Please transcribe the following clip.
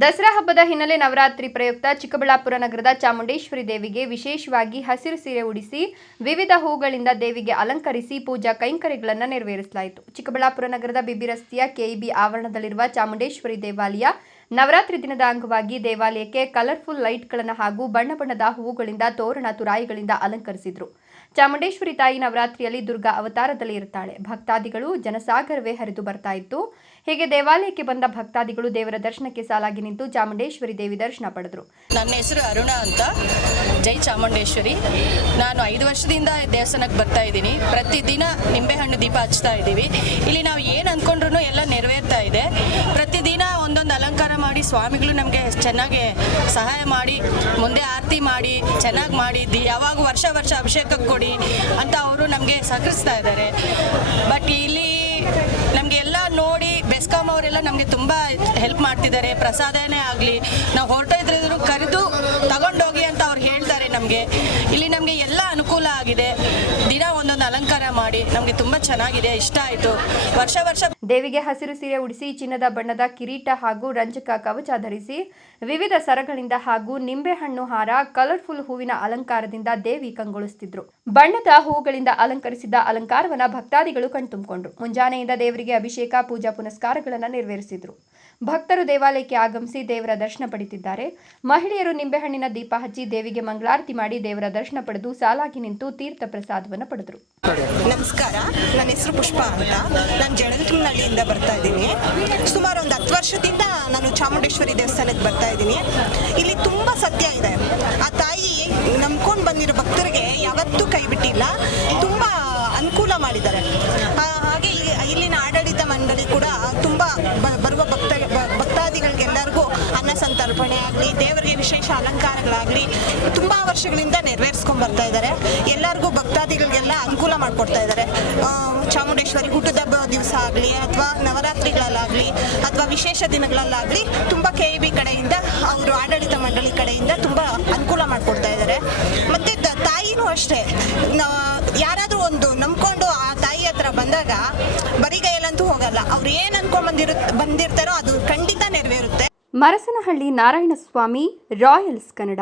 ದಸರಾ ಹಬ್ಬದ ಹಿನ್ನೆಲೆ ನವರಾತ್ರಿ ಪ್ರಯುಕ್ತ ಚಿಕ್ಕಬಳ್ಳಾಪುರ ನಗರದ ಚಾಮುಂಡೇಶ್ವರಿ ದೇವಿಗೆ ವಿಶೇಷವಾಗಿ ಹಸಿರು ಸೀರೆ ಉಡಿಸಿ ವಿವಿಧ ಹೂಗಳಿಂದ ದೇವಿಗೆ ಅಲಂಕರಿಸಿ ಪೂಜಾ ಕೈಂಕರ್ಯಗಳನ್ನು ನೆರವೇರಿಸಲಾಯಿತು. ಚಿಕ್ಕಬಳ್ಳಾಪುರ ನಗರದ ಬಿಬಿ ರಸ್ತೆಯ ಕೆಇಬಿ ಆವರಣದಲ್ಲಿರುವ ಚಾಮುಂಡೇಶ್ವರಿ ದೇವಾಲಯ ನವರಾತ್ರಿ ದಿನದ ಅಂಗವಾಗಿ ದೇವಾಲಯಕ್ಕೆ ಕಲರ್ಫುಲ್ ಲೈಟ್ಗಳನ್ನು ಹಾಗೂ ಬಣ್ಣ ಬಣ್ಣದ ಹೂವುಗಳಿಂದ ತೋರಣ ತುರಾಯಿಗಳಿಂದ ಅಲಂಕರಿಸಿದರು. ಚಾಮುಂಡೇಶ್ವರಿ ತಾಯಿ ನವರಾತ್ರಿಯಲ್ಲಿ ದುರ್ಗಾ ಅವತಾರದಲ್ಲಿ ಇರುತ್ತಾಳೆ. ಭಕ್ತಾದಿಗಳು ಜನಸಾಗರವೇ ಹರಿದು ಬರ್ತಾ ಇತ್ತು. ಹೀಗೆ ದೇವಾಲಯಕ್ಕೆ ಬಂದ ಭಕ್ತಾದಿಗಳು ದೇವರ ದರ್ಶನಕ್ಕೆ ಸಾಲಾಗಿ ನಿಂತು ಚಾಮುಂಡೇಶ್ವರಿ ದೇವಿ ದರ್ಶನ ಪಡೆದರು. ನನ್ನ ಹೆಸರು ಅರುಣ ಅಂತ. ಜೈ ಚಾಮುಂಡೇಶ್ವರಿ. ನಾನು 5 ವರ್ಷದಿಂದ ದೇವಸ್ಥಾನಕ್ಕೆ ಬರ್ತಾ ಇದ್ದೀನಿ. ಪ್ರತಿದಿನ ನಿಂಬೆಹಣ್ಣು ದೀಪ ಹಚ್ತಾ ಇದ್ದೀವಿ. ಇಲ್ಲಿ ನಾವು ಏನು ಅಂದ್ಕೊಂಡ್ರು ಎಲ್ಲ ನೆರವೇರ್ತಾ ಇದೆ. ಪ್ರತಿದಿನ ಒಂದೊಂದು ಅಲಂಕಾರ ಮಾಡಿ ಸ್ವಾಮಿಗಳು ನಮಗೆ ಚೆನ್ನಾಗಿ ಸಹಾಯ ಮಾಡಿ ಮುಂದೆ ಆರತಿ ಮಾಡಿ ಚೆನ್ನಾಗಿ ಮಾಡಿ ಯಾವಾಗ ವರ್ಷ ಅಭಿಷೇಕಕ್ಕೆ ಕೊಡಿ ಅಂತ ಅವರು ನಮಗೆ ಸಹಕರಿಸ್ತಾ ಇದ್ದಾರೆ. ಬಟ್ ಇಲ್ಲಿ ನಮಗೆ ಎಲ್ಲ ನೋಡಿ ಬೆಸ್ಕಾಂ ಅವರೆಲ್ಲ ನಮಗೆ ತುಂಬ ಹೆಲ್ಪ್ ಮಾಡ್ತಿದ್ದಾರೆ. ಪ್ರಸಾದನೇ ಆಗಲಿ ನಾವು ಹೊರಟ ಇದ್ರೂ ಕರೆದು ತಗೊಂಡೋಗಿ ಅಂತ ಅವ್ರು ಹೇಳ್ತಾರೆ. ಇಲ್ಲಿ ನಮಗೆ ಎಲ್ಲ ಅನುಕೂಲ ಆಗಿದೆ. ದಿನ ಒಂದೊಂದು ಅಲಂಕಾರ ಮಾಡಿ ನಮಗೆ ತುಂಬ ಚೆನ್ನಾಗಿದೆ, ಇಷ್ಟ ಆಯಿತು. ವರ್ಷ ದೇವಿಗೆ ಹಸಿರು ಸೀರೆ ಉಡಿಸಿ ಚಿನ್ನದ ಬಣ್ಣದ ಕಿರೀಟ ಹಾಗೂ ರಂಜಕ ಕವಚ ಧರಿಸಿ ವಿವಿಧ ಸರಗಳಿಂದ ಹಾಗೂ ನಿಂಬೆಹಣ್ಣು ಹಾರ ಕಲರ್ಫುಲ್ ಹೂವಿನ ಅಲಂಕಾರದಿಂದ ದೇವಿ ಕಂಗೊಳಿಸುತ್ತಿದ್ರು. ಬಣ್ಣದ ಹೂಗಳಿಂದ ಅಲಂಕರಿಸಿದ ಅಲಂಕಾರವನ್ನ ಭಕ್ತಾದಿಗಳು ಕಣ್ತುಂಬಿಕೊಂಡ್ರು. ಮುಂಜಾನೆಯಿಂದ ದೇವರಿಗೆ ಅಭಿಷೇಕ ಪೂಜಾ ಪುನಸ್ಕಾರಗಳನ್ನು ನೆರವೇರಿಸಿದ್ರು. ಭಕ್ತರು ದೇವಾಲಯಕ್ಕೆ ಆಗಮಿಸಿ ದೇವರ ದರ್ಶನ ಪಡೆದಿದ್ದಾರೆ. ಮಹಿಳೆಯರು ನಿಂಬೆಹಣ್ಣಿನ ದೀಪ ಹಚ್ಚಿ ದೇವಿಗೆ ಮಂಗಳಾರತಿ ಮಾಡಿ ದೇವರ ದರ್ಶನ ಪಡೆದು ಸಾಲಾಗಿ ನಿಂತು ತೀರ್ಥ ಪ್ರಸಾದವನ್ನು ಪಡೆದರು. ನಮಸ್ಕಾರ, ನನ್ನ ಹೆಸರು ಪುಷ್ಪ ಅಂತ. ನಾನು ಜಳಗನಹಳ್ಳಿಯಿಂದ ಬರ್ತಾ ಇದ್ದೀನಿ. ಸುಮಾರು ಒಂದು 10 ವರ್ಷದಿಂದ ನಾನು ಚಾಮುಂಡೇಶ್ವರಿ ದೇವಸ್ಥಾನಕ್ಕೆ ಬರ್ತಾ ಇದ್ದೀನಿ. ಇಲ್ಲಿ ತುಂಬ ಸತ್ಯ ಇದೆ. ಆ ತಾಯಿ ನಂಬ್ಕೊಂಡು ಬಂದಿರೋ ಭಕ್ತರಿಗೆ ಯಾವತ್ತೂ ಕೈ ಬಿಟ್ಟಿಲ್ಲ. ತುಂಬ ಅನುಕೂಲ ಮಾಡಿದ್ದಾರೆ. ಹಾಗೆ ಇಲ್ಲಿನ ಆಡಳಿತ ಮಂಡಳಿ ಕೂಡ ತುಂಬ ಬರುವ ಭಕ್ತಾದಿಗಳಿಗೆಲ್ಲರಿಗೂ ಅನ್ನ ಸಂತರ್ಪಣೆ ಆಗಲಿ, ದೇವರಿಗೆ ವಿಶೇಷ ಅಲಂಕಾರಗಳಾಗಲಿ ತುಂಬ ವರ್ಷಗಳಿಂದ ನೆರವೇರಿಸ್ಕೊಂಡು ಬರ್ತಾ ಇದ್ದಾರೆ. ಎಲ್ಲರಿಗೂ ಭಕ್ತಾದಿಗಳಿಗೆಲ್ಲ ಅನುಕೂಲ ಮಾಡಿಕೊಡ್ತಾ ಇದ್ದಾರೆ. ಚಾಮುಂಡೇಶ್ವರಿ ಹುಟ್ಟದ ದಿವಸ ಆಗಲಿ ಅಥವಾ ನವರಾತ್ರಿಗಳಲ್ಲಾಗಲಿ ಅಥವಾ ವಿಶೇಷ ದಿನಗಳಲ್ಲಾಗಲಿ ತುಂಬ ಕೆಇಬಿ ಕಡೆಯಿಂದ ಅವರು ಆಡಳಿತ ಮಂಡಳಿ ಕಡೆಯಿಂದ ತುಂಬ ಅನುಕೂಲ ಮಾಡಿಕೊಡ್ತಾ ಇದ್ದಾರೆ. ಮತ್ತು ತಾಯಿನೂ ಅಷ್ಟೇ, ಯಾರಾದರೂ ಒಂದು ನಂಬ್ಕೊಂಡು ಆ ತಾಯಿ ಹತ್ರ ಬಂದಾಗ ಬರಿಗೈಯಲ್ಲಂತೂ ಹೋಗಲ್ಲ. ಅವ್ರು ಏನು ಅನ್ಕೊಂಡ್ ಬಂದಿರ್ತಾರೋ ಅದು ಖಂಡಿತ ನೆರವೇರುತ್ತೆ. ಮರಸನಹಳ್ಳಿ ನಾರಾಯಣಸ್ವಾಮಿ, ರಾಯಲ್ಸ್ ಕನ್ನಡ.